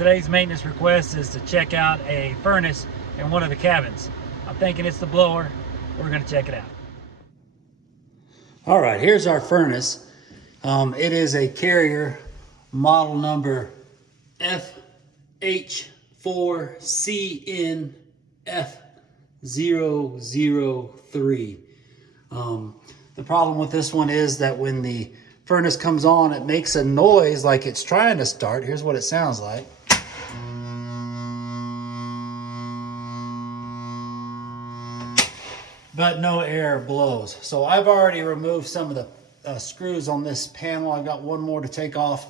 Today's maintenance request is to check out a furnace in one of the cabins. I'm thinking it's the blower. We're gonna check it out. All right, here's our furnace. It is a Carrier model number FH4CNF003. The problem with this one is that when the furnace comes on, it makes a noise like it's trying to start. Here's what it sounds like. But no air blows. So I've already removed some of the screws on this panel. I've got one more to take off,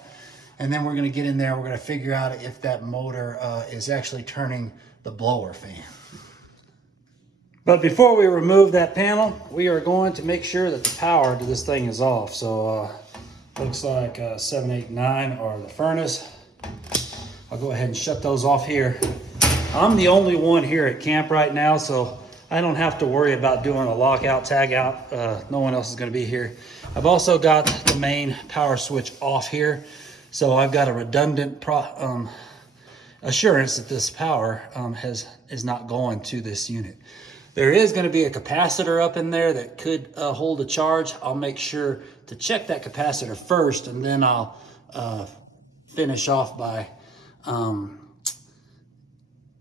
and then we're gonna get in there. We're gonna figure out if that motor is actually turning the blower fan. But before we remove that panel, we are going to make sure that the power to this thing is off. So looks like 7, 8, 9 are the furnace. I'll go ahead and shut those off here. I'm the only one here at camp right now, so I don't have to worry about doing a lockout, tag out. No one else is gonna be here. I've also got the main power switch off here. So I've got a redundant assurance that this power is not going to this unit. There is gonna be a capacitor up in there that could hold a charge. I'll make sure to check that capacitor first, and then I'll finish off by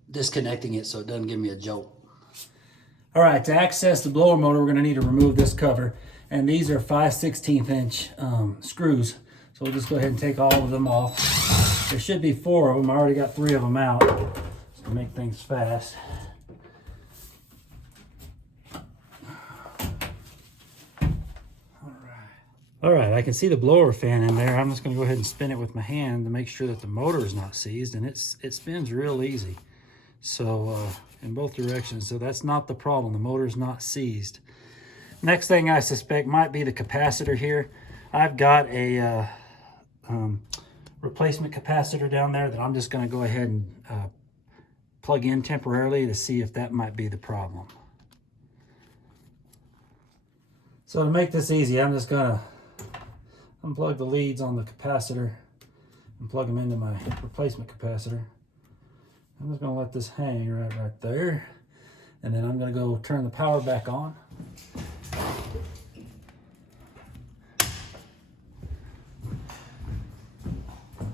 disconnecting it so it doesn't give me a jolt. All right, to access the blower motor, we're gonna need to remove this cover. And these are 5/16 inch screws. So we'll just go ahead and take all of them off. There should be 4 of them. I already got 3 of them out, just to make things fast. All right, I can see the blower fan in there. I'm just gonna go ahead and spin it with my hand to make sure that the motor is not seized, and it spins real easy. So in both directions, so that's not the problem. The motor is not seized. Next thing I suspect might be the capacitor here. I've got a replacement capacitor down there that I'm just gonna go ahead and plug in temporarily to see if that might be the problem. So to make this easy, I'm just gonna unplug the leads on the capacitor and plug them into my replacement capacitor. I'm just gonna let this hang right there. And then I'm gonna go turn the power back on.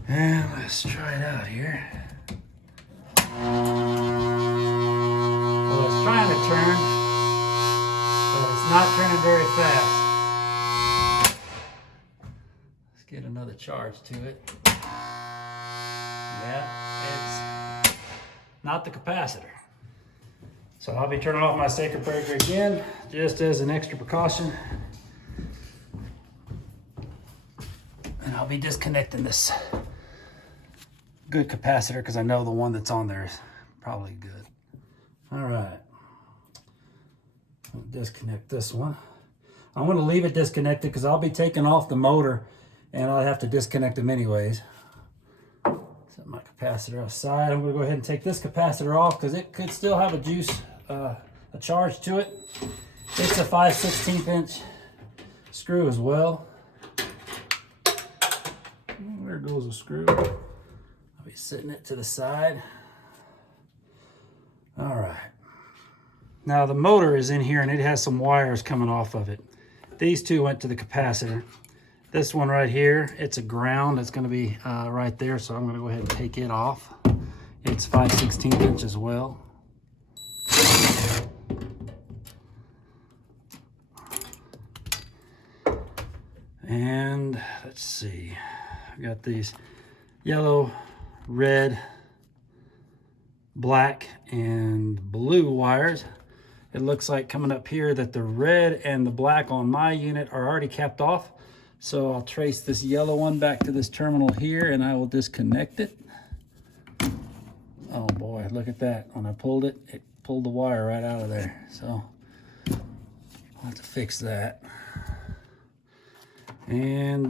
And let's try it out here. Well, it's trying to turn, but it's not turning very fast. Let's get another charge to it. Yeah, it's not the capacitor. So I'll be turning off my circuit breaker again, just as an extra precaution. And I'll be disconnecting this good capacitor because I know the one that's on there is probably good. All right, I'll disconnect this one. I'm gonna leave it disconnected because I'll be taking off the motor and I'll have to disconnect them anyways. Set my capacitor aside. I'm gonna go ahead and take this capacitor off because it could still have a charge to it. It's a 5/16 inch screw as well. There goes a screw. I'll be setting it to the side. All right. Now the motor is in here and it has some wires coming off of it. These two went to the capacitor. This one right here, it's a ground. It's gonna be right there, so I'm gonna go ahead and take it off. It's 5/16 inch as well. And let's see, I've got these yellow, red, black, and blue wires. It looks like coming up here that the red and the black on my unit are already capped off. So I'll trace this yellow one back to this terminal here and I will disconnect it. Oh boy, look at that. When I pulled it, it pulled the wire right out of there. So I'll have to fix that. And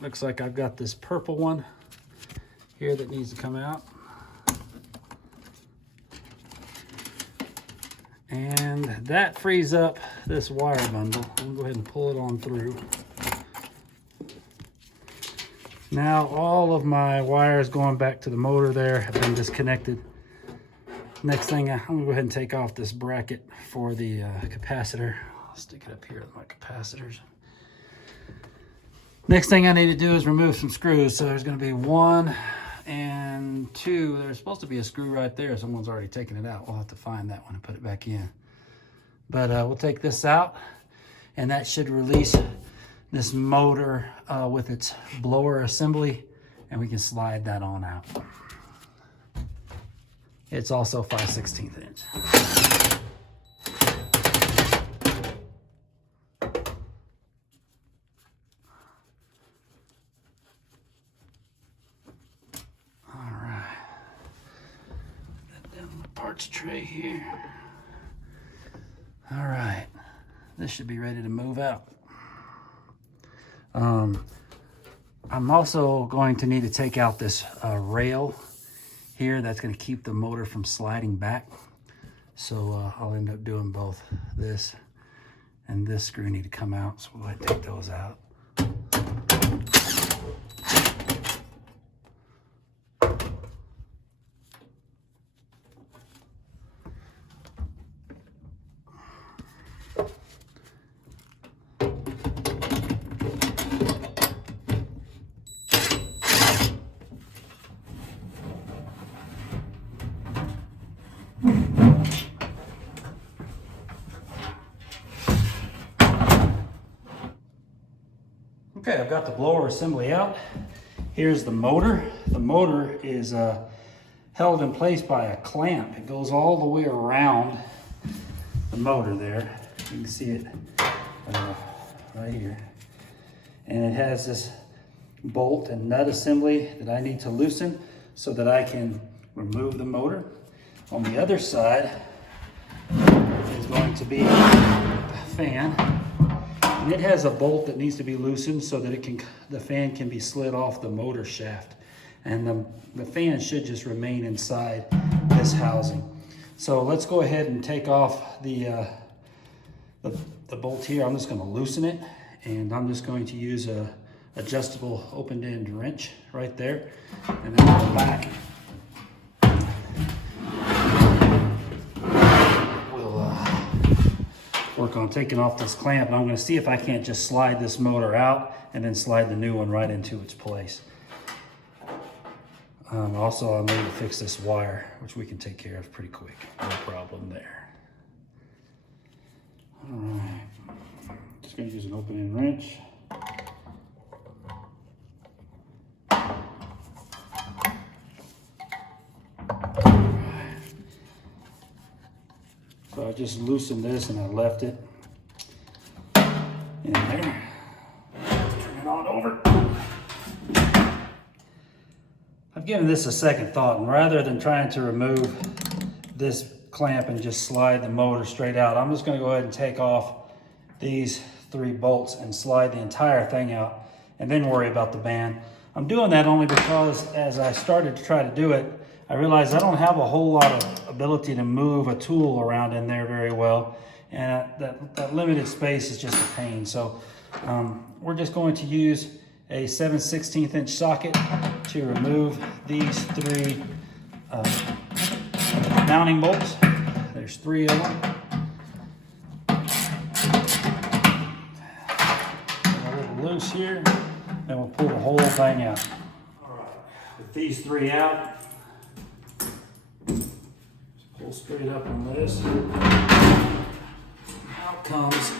looks like I've got this purple one here that needs to come out. And that frees up this wire bundle. I'm gonna go ahead and pull it on through. Now all of my wires going back to the motor there have been disconnected. Next thing, I'm gonna go ahead and take off this bracket for the capacitor. I'll stick it up here with my capacitors. Next thing I need to do is remove some screws. So there's gonna be 1 and 2. There's supposed to be a screw right there. Someone's already taken it out. We'll have to find that one and put it back in. But we'll take this out, and that should release this motor with its blower assembly, and we can slide that on out. It's also 5/16 inch. All right. Put that down on the parts tray here. All right. This should be ready to move out. I'm also going to need to take out this rail here that's going to keep the motor from sliding back. So I'll end up doing both. This and this screw need to come out, so we'll take those out. Okay, I've got the blower assembly out. Here's the motor. The motor is held in place by a clamp. It goes all the way around the motor there. You can see it right here. And it has this bolt and nut assembly that I need to loosen so that I can remove the motor. On the other side is going to be the fan. And it has a bolt that needs to be loosened so that the fan can be slid off the motor shaft. And the fan should just remain inside this housing. So let's go ahead and take off the bolt here. I'm just going to loosen it, and I'm just going to use a adjustable open-end wrench right there, and then go back. Work on taking off this clamp, and I'm going to see if I can't just slide this motor out and then slide the new one right into its place. Also, I'll need to fix this wire, which we can take care of pretty quick. No problem there. All right, just going to use an open-end wrench. So I just loosened this and I left it in there. Turn it on over. I've given this a second thought, and rather than trying to remove this clamp and just slide the motor straight out, I'm just going to go ahead and take off these 3 bolts and slide the entire thing out and then worry about the band. I'm doing that only because as I started to try to do it, I realized I don't have a whole lot of ability to move a tool around in there very well, and that limited space is just a pain. So we're just going to use a 7/16 inch socket to remove these 3 mounting bolts. There's 3 of them. A little loose here, and we'll pull the whole thing out. All right, with these 3 out, pull straight up on this. Out comes.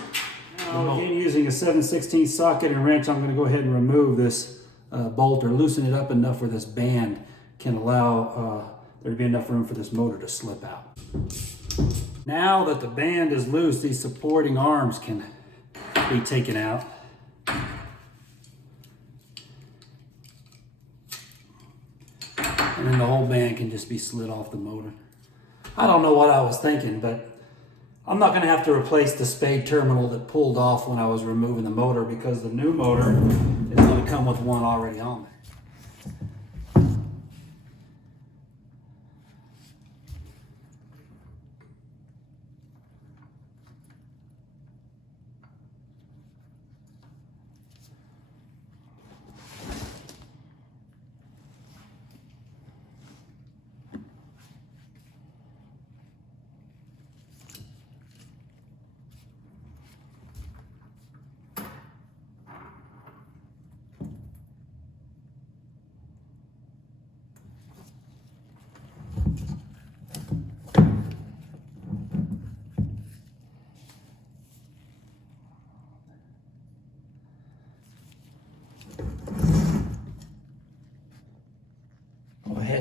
Now, again, using a 7/16 socket and wrench, I'm going to go ahead and remove this bolt, or loosen it up enough where this band can allow there to be enough room for this motor to slip out. Now that the band is loose, these supporting arms can be taken out. And then the whole band can just be slid off the motor. I don't know what I was thinking, but I'm not going to have to replace the spade terminal that pulled off when I was removing the motor, because the new motor is going to come with one already on there.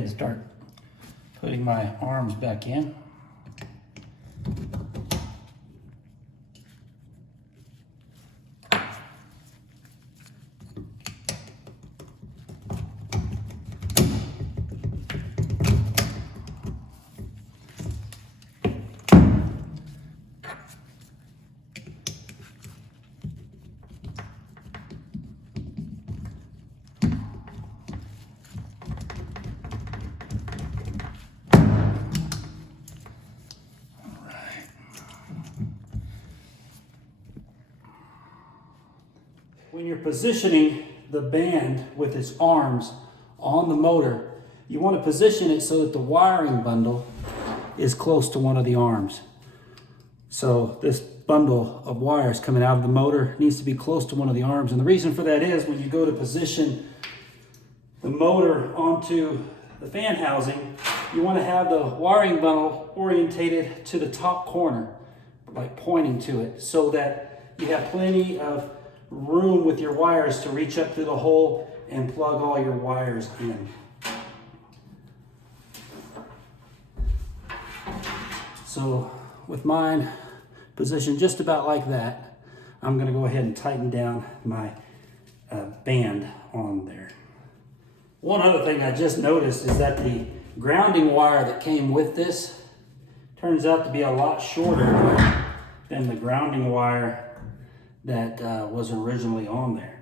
ahead and start putting my arms back in. When you're positioning the band with its arms on the motor, you want to position it so that the wiring bundle is close to one of the arms. So this bundle of wires coming out of the motor needs to be close to one of the arms. And the reason for that is when you go to position the motor onto the fan housing, you want to have the wiring bundle orientated to the top corner, like pointing to it, so that you have plenty of room with your wires to reach up through the hole and plug all your wires in. So with mine positioned just about like that, I'm going to go ahead and tighten down my band on there. One other thing I just noticed is that the grounding wire that came with this turns out to be a lot shorter than the grounding wire that was originally on there.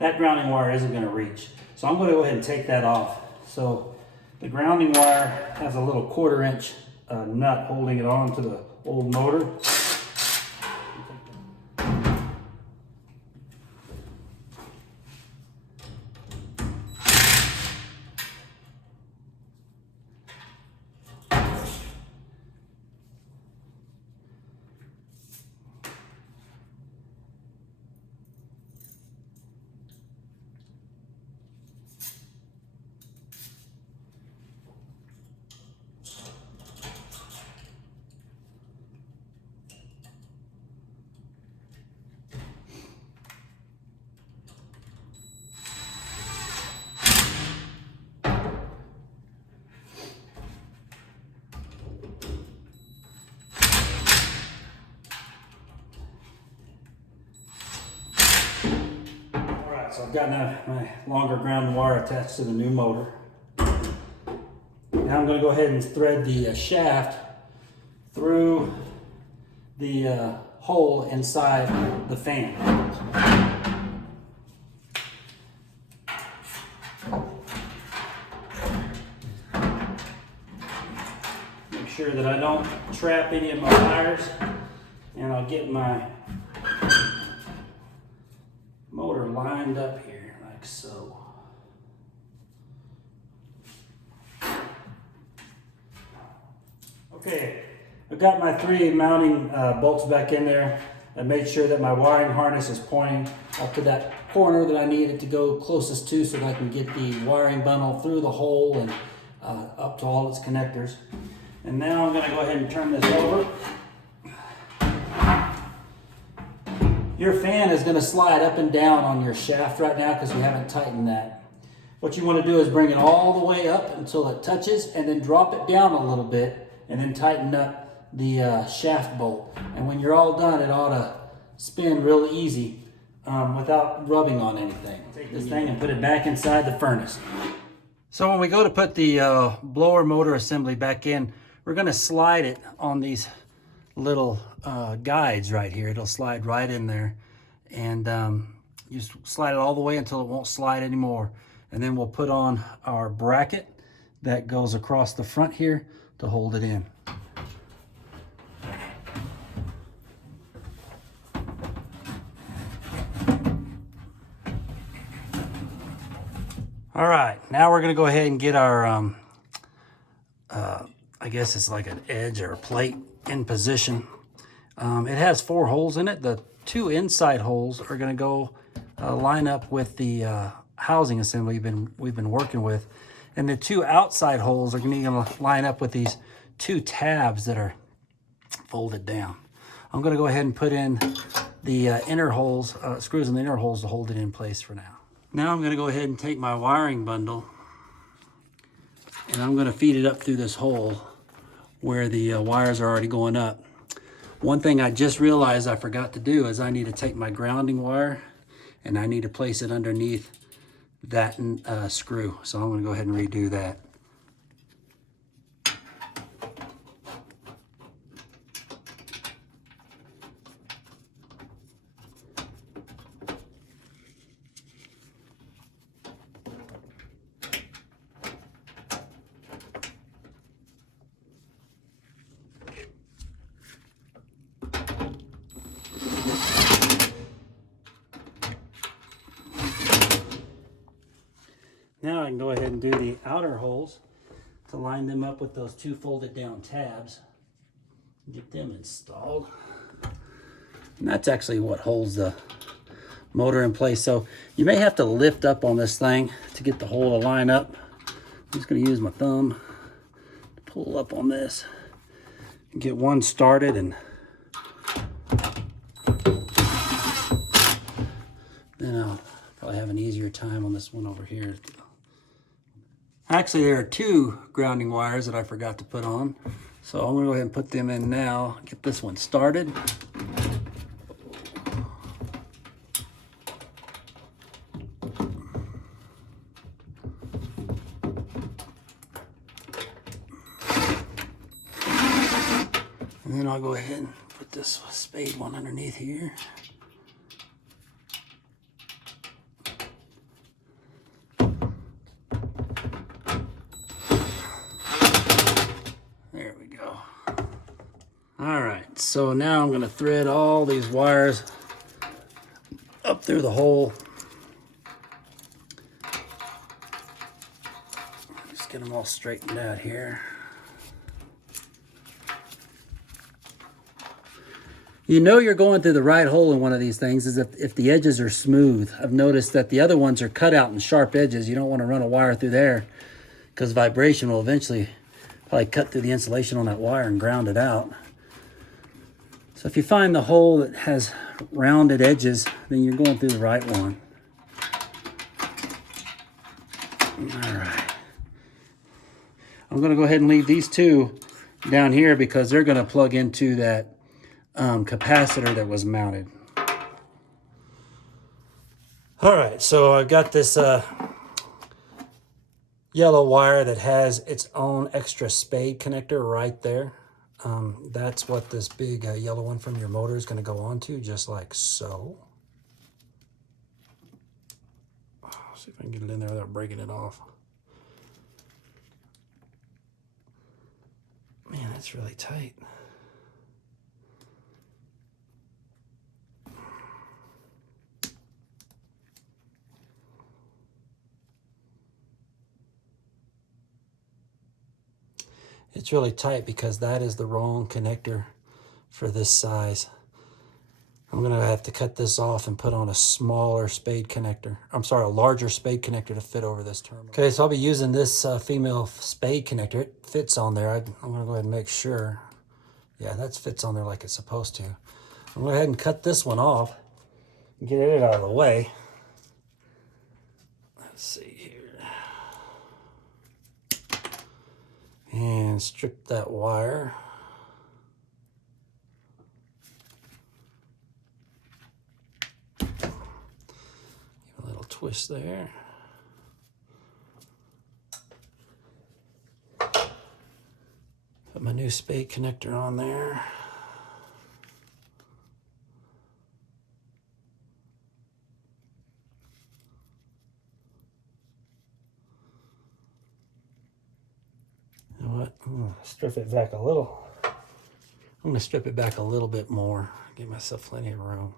That grounding wire isn't going to reach. So I'm going to go ahead and take that off. So the grounding wire has a little 1/4 inch nut holding it on to the old motor. So I've got my longer ground wire attached to the new motor. Now I'm going to go ahead and thread the shaft through the hole inside the fan. Make sure that I don't trap any of my wires, and I'll get my motor lined up here like so. Okay, I've got my 3 mounting bolts back in there. I made sure that my wiring harness is pointing up to that corner that I need it to go closest to, so that I can get the wiring bundle through the hole and up to all its connectors. And now I'm going to go ahead and turn this over. Your fan is going to slide up and down on your shaft right now because we haven't tightened that. What you want to do is bring it all the way up until it touches, and then drop it down a little bit, and then tighten up the shaft bolt. And when you're all done, it ought to spin real easy without rubbing on anything. Take this thing and put it back inside the furnace. So when we go to put the blower motor assembly back in, we're going to slide it on these little guides right here. It'll slide right in there, and you slide it all the way until it won't slide anymore, and then we'll put on our bracket that goes across the front here to hold it in. All right, now we're going to go ahead and get our I guess it's like an edge or a plate in position. It has 4 holes in it. The 2 inside holes are going to go line up with the housing assembly we've been working with, and the 2 outside holes are going to line up with these 2 tabs that are folded down. I'm going to go ahead and put in the inner holes, screws in the inner holes to hold it in place for now. Now I'm going to go ahead and take my wiring bundle And I'm gonna feed it up through this hole where the wires are already going up. One thing I just realized I forgot to do is I need to take my grounding wire and I need to place it underneath that screw. So I'm gonna go ahead and redo that. Now I can go ahead and do the outer holes to line them up with those two folded down tabs. Get them installed. And that's actually what holds the motor in place. So you may have to lift up on this thing to get the hole to line up. I'm just going to use my thumb to pull up on this and get one started, and then I'll probably have an easier time on this one over here. Actually, there are two grounding wires that I forgot to put on. So I'm gonna go ahead and put them in now, get this one started. And then I'll go ahead and put this spade one underneath here. There we go. All right, so now I'm gonna thread all these wires up through the hole. Just get them all straightened out here. You know you're going through the right hole in one of these things is if the edges are smooth. I've noticed that the other ones are cut out and sharp edges. You don't want to run a wire through there because vibration will eventually probably cut through the insulation on that wire and ground it out. So if you find the hole that has rounded edges, then you're going through the right one. All right. I'm going to go ahead and leave these two down here because they're going to plug into that capacitor that was mounted. All right, so I've got this yellow wire that has its own extra spade connector right there. That's what this big yellow one from your motor is going to go onto, just like so. See if I can get it in there without breaking it off. Man, that's really tight. It's really tight because that is the wrong connector for this size. I'm gonna have to cut this off and put on a smaller spade connector. I'm sorry, a larger spade connector to fit over this terminal. Okay, so I'll be using this female spade connector. It fits on there. I'm gonna go ahead and make sure. Yeah, that fits on there like it's supposed to. I'm gonna go ahead and cut this one off and get it out of the way. Let's see here. And strip that wire. Give a little twist there. Put my new spade connector on there. You know what? I'm gonna strip it back a little. I'm gonna strip it back a little bit more. Give myself plenty of room.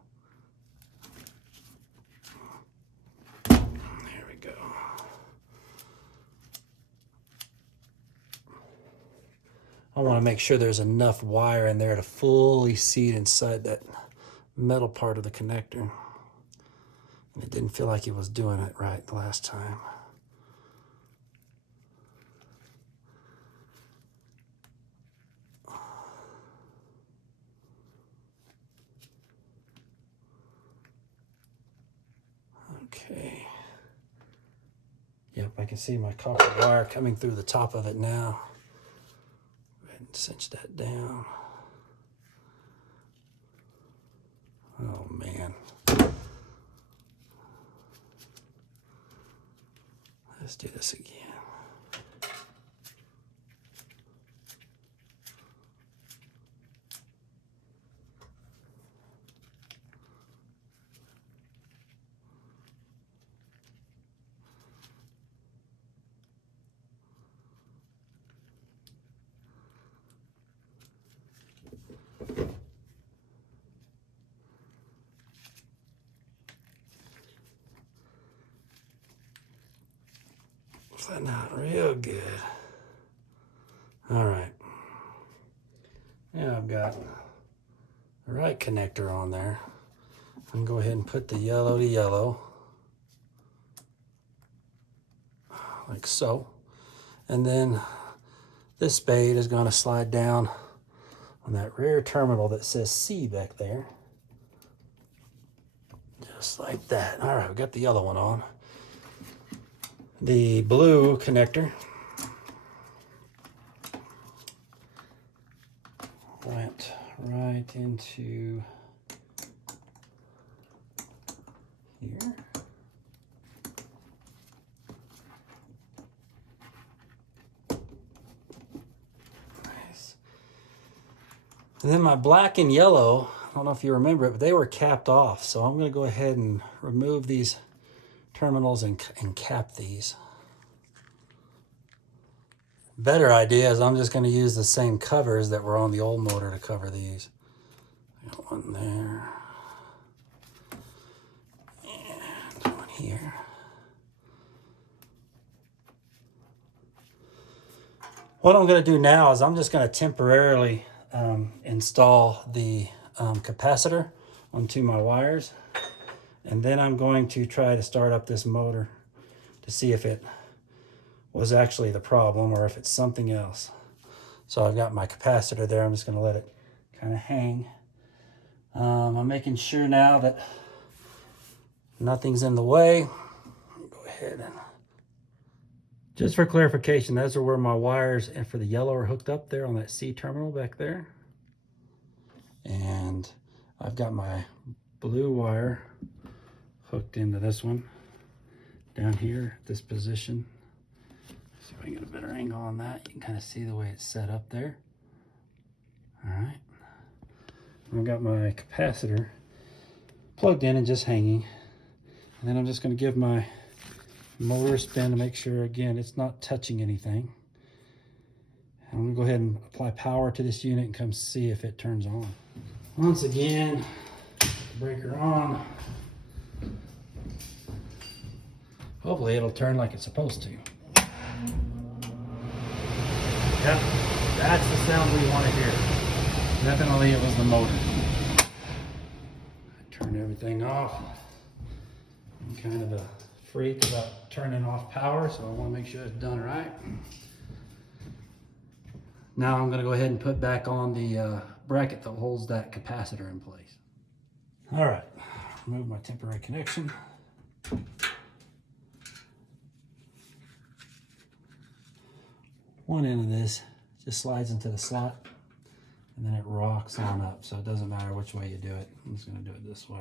There we go. I want to make sure there's enough wire in there to fully seat inside that metal part of the connector. And it didn't feel like it was doing it right the last time. Okay. Yep, I can see my copper wire coming through the top of it now. Go ahead and cinch that down. Oh man. Let's do this again. Flatten out real good. All right. Now I've got the right connector on there. I'm gonna go ahead and put the yellow to yellow, like so. And then this spade is gonna slide down on that rear terminal that says C back there. Just like that. All right, we got the yellow one on. The blue connector went right into here. Nice. And then my black and yellow, I don't know if you remember it, but they were capped off. So I'm going to go ahead and remove these terminals and cap these. Better idea is I'm just going to use the same covers that were on the old motor to cover these. I got one there. And one here. What I'm going to do now is I'm just going to temporarily install the capacitor onto my wires. And then I'm going to try to start up this motor to see if it was actually the problem or if it's something else. So I've got my capacitor there. I'm just going to let it kind of hang. I'm making sure now that nothing's in the way. Go ahead and just for clarification, those are where my wires and for the yellow are hooked up there on that C terminal back there. And I've got my blue wire hooked into this one down here at this position. See if I can get a better angle on that. You can kind of see the way it's set up there. All right. I've got my capacitor plugged in and just hanging. And then I'm just going to give my motor a spin to make sure, again, it's not touching anything. I'm going to go ahead and apply power to this unit and come see if it turns on. Once again, breaker on. Hopefully it'll turn like it's supposed to. Yep, that's the sound we want to hear. Definitely it was the motor. I turn everything off. I'm kind of a freak about turning off power, so I want to make sure it's done right. Now I'm going to go ahead and put back on the bracket that holds that capacitor in place. All right, remove my temporary connection. One end of this just slides into the slot and then it rocks on up, so it doesn't matter which way you do it. I'm just going to do it this way.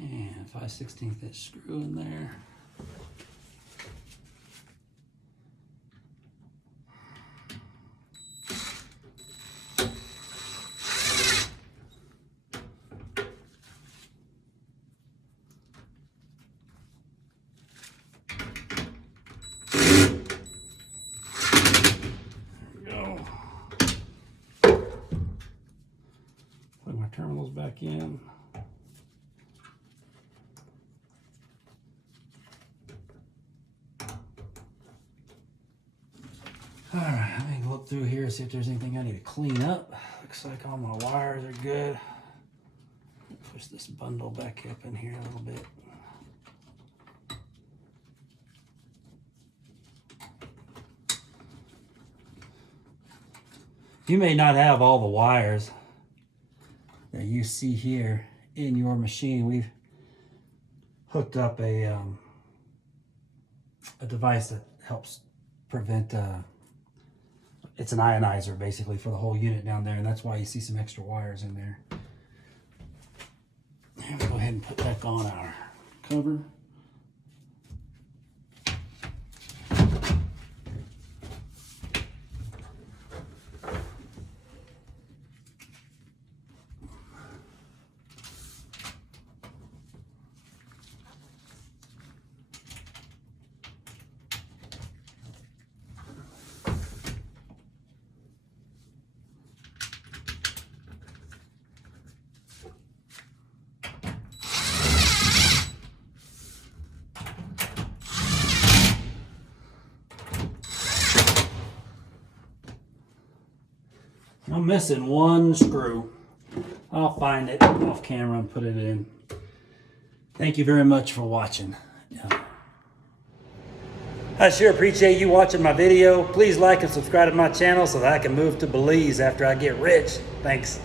And 5/16 inch screw in there. Plug my terminals back in. All right, let me look through here, see if there's anything I need to clean up. Looks like all my wires are good. Push this bundle back up in here a little bit. You may not have all the wires that you see here in your machine. We've hooked up a device that helps prevent, it's an ionizer basically for the whole unit down there, and that's why you see some extra wires in there. And we'll go ahead and put back on our cover. I'm missing one screw. I'll find it off camera and put it in. Thank you very much for watching. I sure appreciate you watching my video. Please like and subscribe to my channel so that I can move to Belize after I get rich. Thanks.